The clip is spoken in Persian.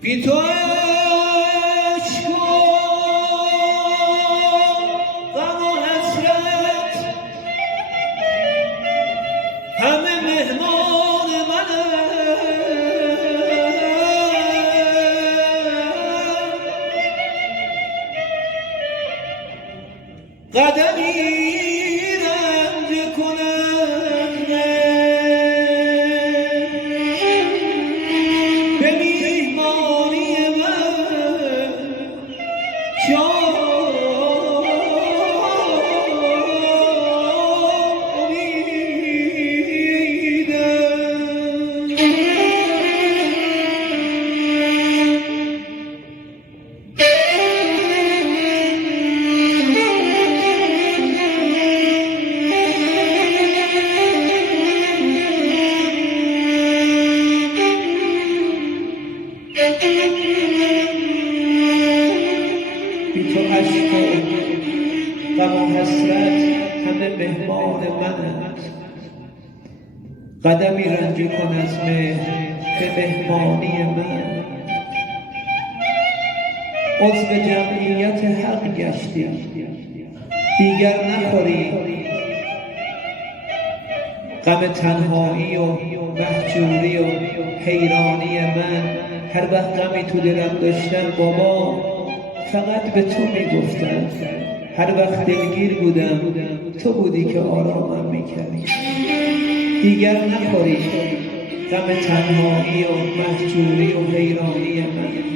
بی تو عشق و غم و حسرت همه مهمان منه. قدمی رنج کننده به میهمانی من شام بی تو عشق و غم و حسرت همه مهمان منند. قدمی رنجی کن از مهر به مهمانی من. عضو جمعیت حق گشتی دیگر نخوری غم تنهایی و مهجوری و حیرانی من. هر وقت غمی تو دلم داشتم بابا فقط به تو میگفتم. هر وقت دلگیر بودم تو بودی که آرامم میکردی. دیگر نخوری غم تنهایی و مهجوری و حیرانی من.